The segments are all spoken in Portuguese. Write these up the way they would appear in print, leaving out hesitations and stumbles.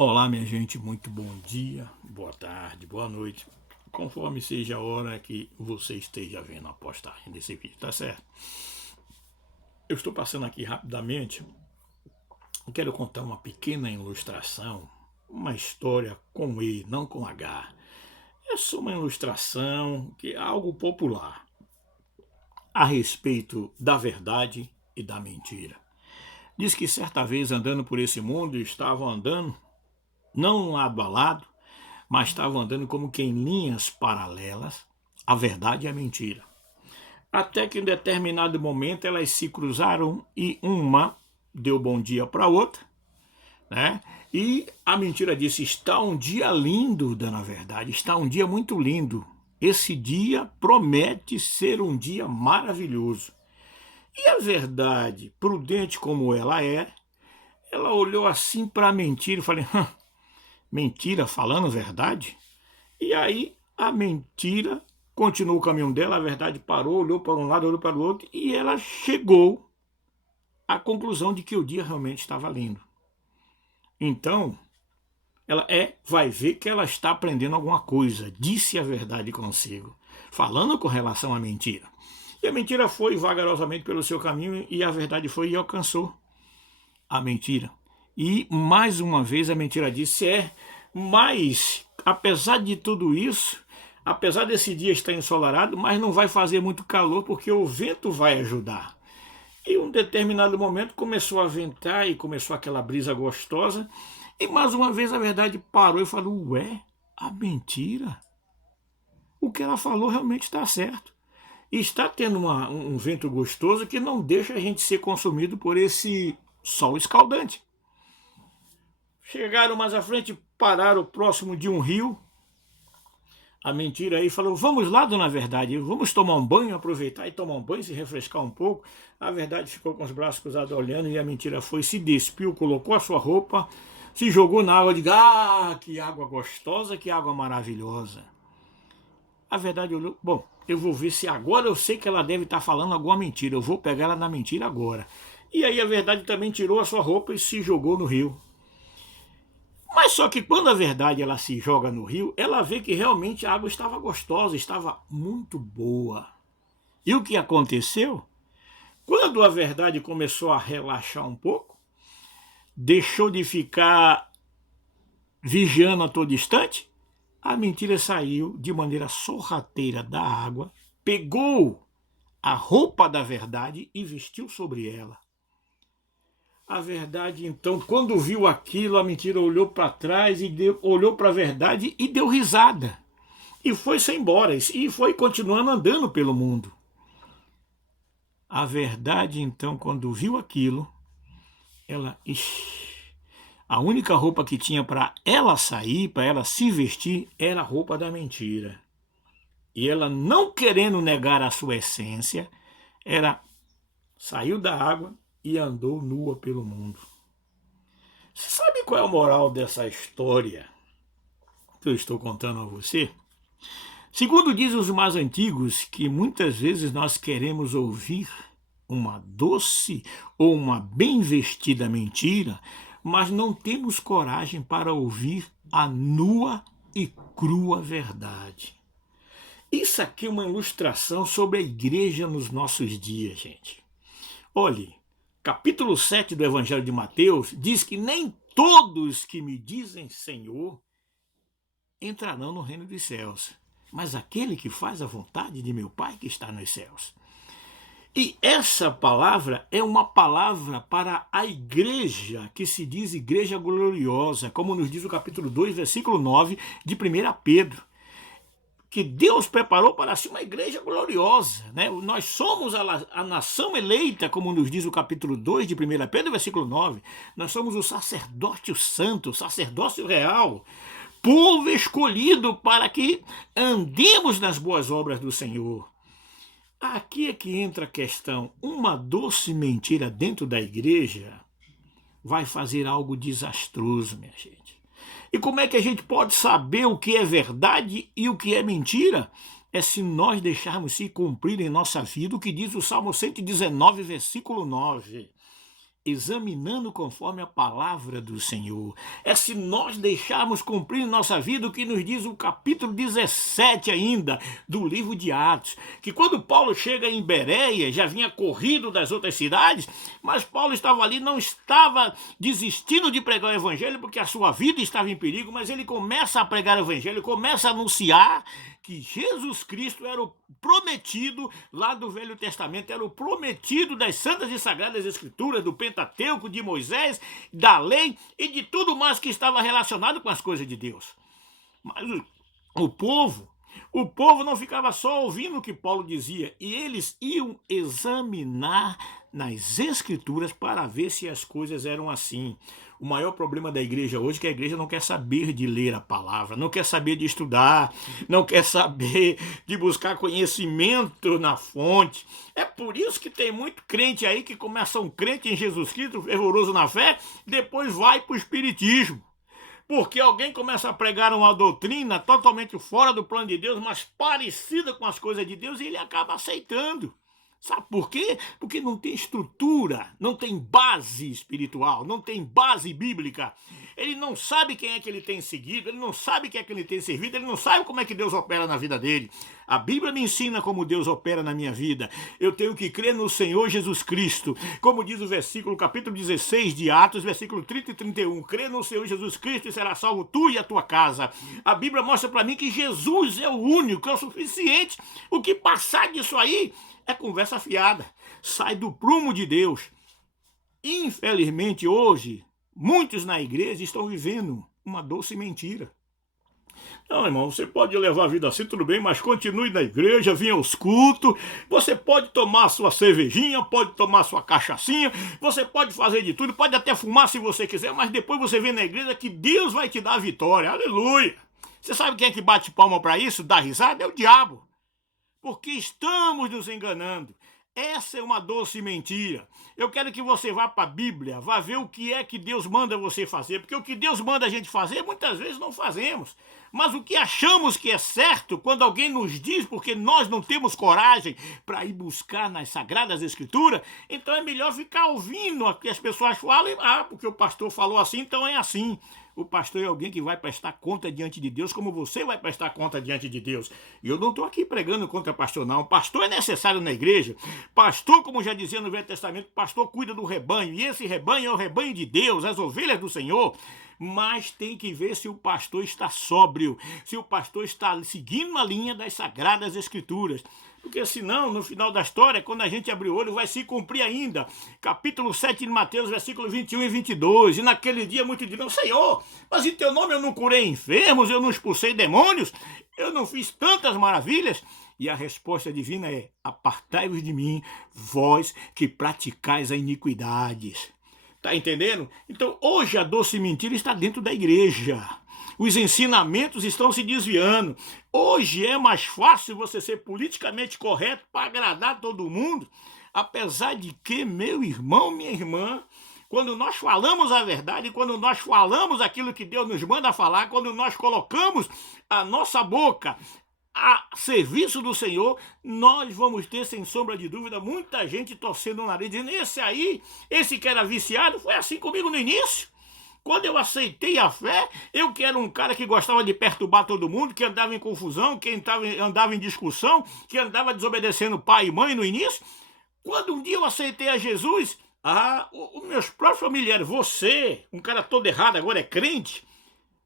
Olá, minha gente, muito bom dia, boa tarde, boa noite, conforme seja a hora que você esteja vendo a postagem desse vídeo, tá certo? Eu estou passando aqui rapidamente, quero contar uma pequena ilustração, uma história com E, não com H. É só uma ilustração, que é algo popular, a respeito da verdade e da mentira. Diz que certa vez andando por esse mundo, estavam andando, não lado a lado, mas estavam andando como que em linhas paralelas, a verdade e a mentira. Até que em determinado momento elas se cruzaram e uma deu bom dia para a outra, né? E a mentira disse: está um dia lindo, dona Verdade, está um dia muito lindo. Esse dia promete ser um dia maravilhoso. E a verdade, prudente como ela é, ela olhou assim para a mentira e falou: mentira falando verdade? E aí a mentira continuou o caminho dela, a verdade parou, olhou para um lado, olhou para o outro, e ela chegou à conclusão de que o dia realmente estava lindo. Então, ela vai ver que ela está aprendendo alguma coisa, disse a verdade consigo, falando com relação à mentira. E a mentira foi vagarosamente pelo seu caminho, e a verdade foi e alcançou a mentira. E mais uma vez a mentira disse: mas apesar de tudo isso, apesar desse dia estar ensolarado, mas não vai fazer muito calor porque o vento vai ajudar. E em um determinado momento começou a ventar e começou aquela brisa gostosa, e mais uma vez a verdade parou e falou: ué, a mentira? O que ela falou realmente está certo. E está tendo um vento gostoso que não deixa a gente ser consumido por esse sol escaldante. Chegaram mais à frente, pararam próximo de um rio. A mentira aí falou: vamos lá, dona Verdade, vamos tomar um banho, aproveitar e tomar um banho, se refrescar um pouco. A Verdade ficou com os braços cruzados olhando, e a mentira foi, se despiu, colocou a sua roupa, se jogou na água, de que água gostosa, que água maravilhosa. A Verdade olhou: bom, eu vou ver se agora eu sei que ela deve estar falando alguma mentira, eu vou pegar ela na mentira agora. E aí a Verdade também tirou a sua roupa e se jogou no rio. Mas só que quando a verdade ela se joga no rio, ela vê que realmente a água estava gostosa, estava muito boa. E o que aconteceu? Quando a verdade começou a relaxar um pouco, deixou de ficar vigiando a todo instante, a mentira saiu de maneira sorrateira da água, pegou a roupa da verdade e vestiu sobre ela. A verdade, então, quando viu aquilo, a mentira olhou para trás e olhou para a verdade e deu risada. E foi-se embora, e foi continuando andando pelo mundo. A verdade, então, quando viu aquilo, ela... a única roupa que tinha para ela sair, para ela se vestir, era a roupa da mentira. E ela, não querendo negar a sua essência, saiu da água e andou nua pelo mundo. Você sabe qual é a moral dessa história que eu estou contando a você? Segundo dizem os mais antigos, que muitas vezes nós queremos ouvir uma doce ou uma bem vestida mentira, mas não temos coragem para ouvir a nua e crua verdade. Isso aqui é uma ilustração sobre a igreja nos nossos dias, gente. Olhe, capítulo 7 do Evangelho de Mateus diz que nem todos que me dizem Senhor entrarão no reino dos céus, mas aquele que faz a vontade de meu Pai que está nos céus. E essa palavra é uma palavra para a igreja, que se diz igreja gloriosa, como nos diz o capítulo 2, versículo 9 de 1 Pedro. Que Deus preparou para si uma igreja gloriosa, né? Nós somos a nação eleita, como nos diz o capítulo 2 de 1 Pedro, versículo 9. Nós somos o sacerdócio santo, o sacerdócio real, povo escolhido para que andemos nas boas obras do Senhor. Aqui é que entra a questão: uma doce mentira dentro da igreja vai fazer algo desastroso, minha gente. E como é que a gente pode saber o que é verdade e o que é mentira? É se nós deixarmos se cumprir em nossa vida o que diz o Salmo 119, versículo 9. examinando conforme a palavra do Senhor. É se nós deixarmos cumprir em nossa vida o que nos diz o capítulo 17 ainda do livro de Atos, que quando Paulo chega em Bereia, já vinha corrido das outras cidades, mas Paulo estava ali, não estava desistindo de pregar o evangelho porque a sua vida estava em perigo, mas ele começa a pregar o evangelho, começa a anunciar que Jesus Cristo era o prometido lá do Velho Testamento, era o prometido das Santas e Sagradas Escrituras, do Pentateuco, de Moisés, da lei e de tudo mais que estava relacionado com as coisas de Deus. Mas o povo não ficava só ouvindo o que Paulo dizia, e eles iam examinar nas Escrituras para ver se as coisas eram assim. O maior problema da igreja hoje é que a igreja não quer saber de ler a palavra, não quer saber de estudar, não quer saber de buscar conhecimento na fonte. É por isso que tem muito crente aí que começa um crente em Jesus Cristo, fervoroso na fé, depois vai para o espiritismo. Porque alguém começa a pregar uma doutrina totalmente fora do plano de Deus, mas parecida com as coisas de Deus, e ele acaba aceitando. Sabe por quê? Porque não tem estrutura, não tem base espiritual, não tem base bíblica. Ele não sabe quem é que ele tem seguido, ele não sabe quem é que ele tem servido, ele não sabe como é que Deus opera na vida dele. A Bíblia me ensina como Deus opera na minha vida. Eu tenho que crer no Senhor Jesus Cristo. Como diz o versículo, capítulo 16 de Atos, versículo 30 e 31. Crê no Senhor Jesus Cristo e será salvo tu e a tua casa. A Bíblia mostra para mim que Jesus é o único, é o suficiente. O que passar disso aí é conversa fiada, sai do prumo de Deus. Infelizmente, hoje, muitos na igreja estão vivendo uma doce mentira. Não, irmão, você pode levar a vida assim, tudo bem, mas continue na igreja, venha aos cultos, você pode tomar a sua cervejinha, pode tomar a sua cachaçinha, você pode fazer de tudo, pode até fumar se você quiser, mas depois você vem na igreja que Deus vai te dar a vitória, aleluia. Você sabe quem é que bate palma para isso, dá risada? É o diabo. Porque estamos nos enganando. Essa é uma doce mentira. Eu quero que você vá para a Bíblia, vá ver o que é que Deus manda você fazer, porque o que Deus manda a gente fazer, muitas vezes não fazemos. Mas o que achamos que é certo, quando alguém nos diz, porque nós não temos coragem para ir buscar nas Sagradas Escrituras, então é melhor ficar ouvindo o que as pessoas falam, porque o pastor falou assim, então é assim. O pastor é alguém que vai prestar conta diante de Deus, como você vai prestar conta diante de Deus. E eu não estou aqui pregando contra pastor, não. Pastor é necessário na igreja. Pastor, como já dizia no Velho Testamento, pastor cuida do rebanho. E esse rebanho é o rebanho de Deus, as ovelhas do Senhor. Mas tem que ver se o pastor está sóbrio, se o pastor está seguindo a linha das Sagradas Escrituras. Porque senão, no final da história, quando a gente abrir o olho, vai se cumprir ainda. Capítulo 7 de Mateus, versículos 21 e 22. E naquele dia muitos dirão, Senhor, mas em teu nome eu não curei enfermos, eu não expulsei demônios, eu não fiz tantas maravilhas. E a resposta divina é, apartai-vos de mim, vós que praticais a iniquidades. Tá entendendo? Então, hoje a doce mentira está dentro da igreja. Os ensinamentos estão se desviando. Hoje é mais fácil você ser politicamente correto para agradar todo mundo, apesar de que, meu irmão, minha irmã, quando nós falamos a verdade, quando nós falamos aquilo que Deus nos manda falar, quando nós colocamos a nossa boca a serviço do Senhor, nós vamos ter, sem sombra de dúvida, muita gente torcendo o nariz, dizendo, esse que era viciado, foi assim comigo no início. Quando eu aceitei a fé, eu que era um cara que gostava de perturbar todo mundo, que andava em confusão, que andava em discussão, que andava desobedecendo pai e mãe no início, quando um dia eu aceitei a Jesus, os meus próprios familiares, você, um cara todo errado, agora é crente,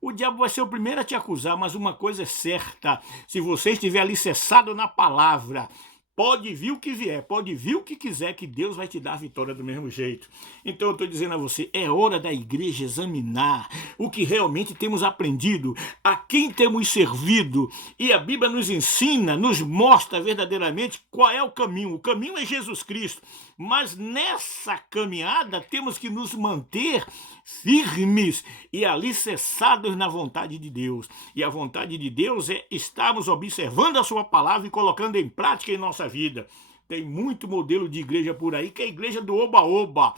o diabo vai ser o primeiro a te acusar, mas uma coisa é certa, se você estiver alicerçado na palavra, pode vir o que vier, pode vir o que quiser, que Deus vai te dar a vitória do mesmo jeito. Então eu estou dizendo a você, é hora da igreja examinar o que realmente temos aprendido, a quem temos servido. E a Bíblia nos ensina, nos mostra verdadeiramente qual é o caminho. O caminho é Jesus Cristo. Mas nessa caminhada temos que nos manter firmes e alicerçados na vontade de Deus. E a vontade de Deus é estarmos observando a sua palavra e colocando em prática em nossa vida. Tem muito modelo de igreja por aí, que é a igreja do oba-oba.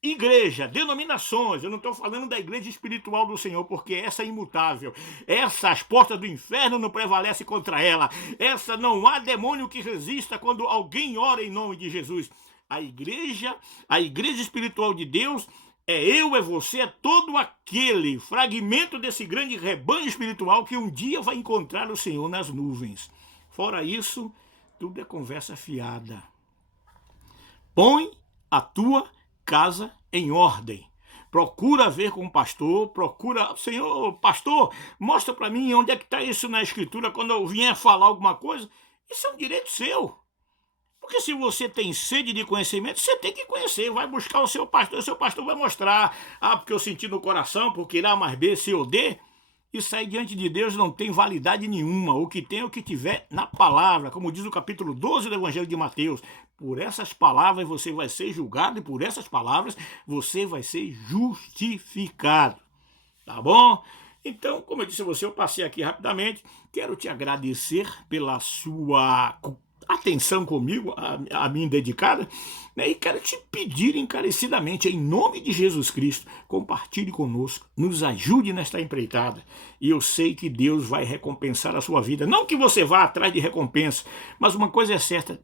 Igreja, denominações, eu não estou falando da igreja espiritual do Senhor, porque essa é imutável. Essa, as portas do inferno não prevalecem contra ela. Essa não há demônio que resista quando alguém ora em nome de Jesus. A igreja espiritual de Deus é eu, é você, é todo aquele fragmento desse grande rebanho espiritual que um dia vai encontrar o Senhor nas nuvens. Fora isso, tudo é conversa fiada. Põe a tua casa em ordem. Procura ver com o pastor, procura... Senhor, pastor, mostra para mim onde é que está isso na Escritura quando eu vier falar alguma coisa. Isso é um direito seu. Porque se você tem sede de conhecimento, você tem que conhecer, vai buscar o seu pastor vai mostrar. Ah, porque eu senti no coração, porque A mais B, C ou D. Isso aí diante de Deus não tem validade nenhuma. O que tem é o que tiver na palavra, como diz o capítulo 12 do Evangelho de Mateus. Por essas palavras você vai ser julgado e por essas palavras você vai ser justificado. Tá bom? Então, como eu disse a você, eu passei aqui rapidamente. Quero te agradecer pela sua atenção comigo, a mim dedicada, né? E quero te pedir encarecidamente, em nome de Jesus Cristo, compartilhe conosco, nos ajude nesta empreitada. E eu sei que Deus vai recompensar a sua vida. Não que você vá atrás de recompensa, mas uma coisa é certa,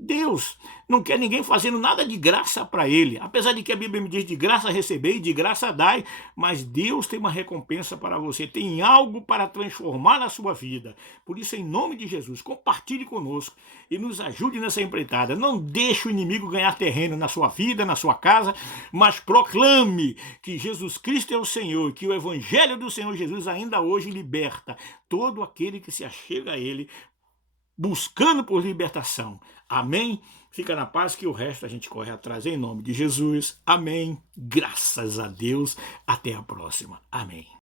Deus não quer ninguém fazendo nada de graça para ele. Apesar de que a Bíblia me diz de graça receber e de graça dai, mas Deus tem uma recompensa para você, tem algo para transformar na sua vida. Por isso, em nome de Jesus, compartilhe conosco e nos ajude nessa empreitada. Não deixe o inimigo ganhar terreno na sua vida, na sua casa, mas proclame que Jesus Cristo é o Senhor, que o Evangelho do Senhor Jesus ainda hoje liberta todo aquele que se achega a ele, buscando por libertação. Amém? Fica na paz que o resto a gente corre atrás em nome de Jesus. Amém. Graças a Deus. Até a próxima. Amém.